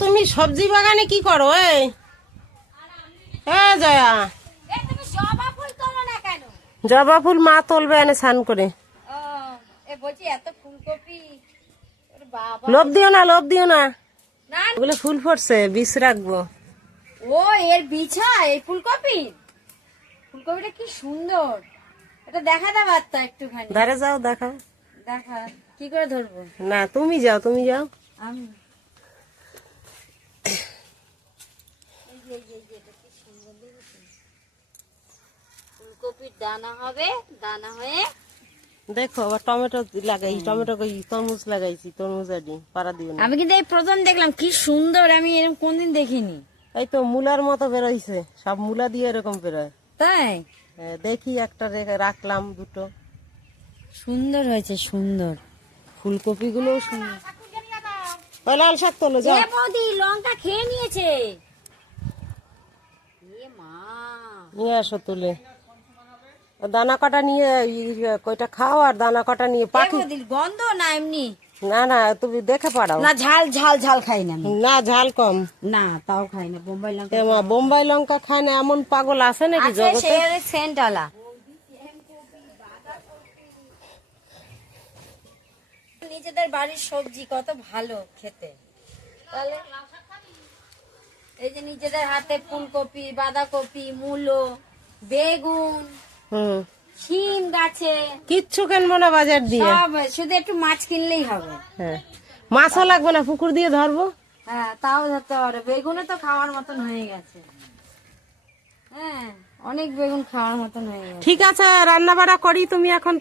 তুমি সবজি বাগানে কি করো? এই জয়া, জবা ফুল মা তুলবে এনে স্নান করে। লোভ দিও না, লোভ দিও না, ওগুলো ফুল ফুটছে, বীজ রাখবো। ও এর বিছা এই ফুলকপি, ফুলকপিটা কি সুন্দর। এটা দেখা দাও বার্তা একটুখানি। ধারে যাও, দেখাও। দেখা কি করে ধরবো? না তুমি যাও, তুমি যাও। আমি ফুলকপির দানা হবে, দানা হয়ে দেখো আবার টমেটো লাগাই, টমেটো তরমুজ লাগাইছি, তরমুজ আদি পাড়া দিও না। আমি কিন্তু এই প্রথম দেখলাম, কি সুন্দর, আমি এরকম কোনদিন দেখিনি। এই তো মূলার মতো বেরোইছে, সব মূলা দিয়ে এরকম বেরোয়। তাই দেখি একটা রাখলাম, দুটো সুন্দর হয়েছে, সুন্দর ফুলকপি গুলো সুন্দর। লাল শাক তোলো যাও। বৌদি লঙ্কা খেয়ে নিয়েছে, নিয়ে আসো তুলে, দানা কাটা নিয়ে কয়টা খাও, আর দানা কাটা নিয়ে পাখি। গন্ধ না এমনি? না না, তুমি দেখে পাড়াও। না ঝাল ঝাল ঝাল খাই না, না ঝাল কম। না তাও খাই না। বোম্বাই লঙ্কা, বোম্বাই লঙ্কা খায় না এমন পাগল আছে নাকি জগতে? সেন্ট আলা। নিজেদের বাড়ির সবজি কত ভালো খেতে। তাহলে এই যে নিজেদের হাতে ফুলকপি, বাঁধাকপি, মূলো, বেগুন, শিম গাছে, কিচ্ছু কিনবো না বাজার দিয়ে, সব শুধু একটু মাছ কিনলেই হবে। হ্যাঁ, মাছও লাগবে না, পুকুর দিয়ে ধরবো। হ্যাঁ তাও ধরতে পারে। বেগুনে তো খাওয়ার মতন হয়ে গেছে। হ্যাঁ অনেক বেগুন খাওয়ার মতন হয়ে গেছে। ঠিক আছে, রান্না বাড়া করি, তুমি এখন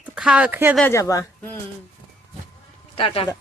খেয়ে দেওয়া যাবা। টাটা।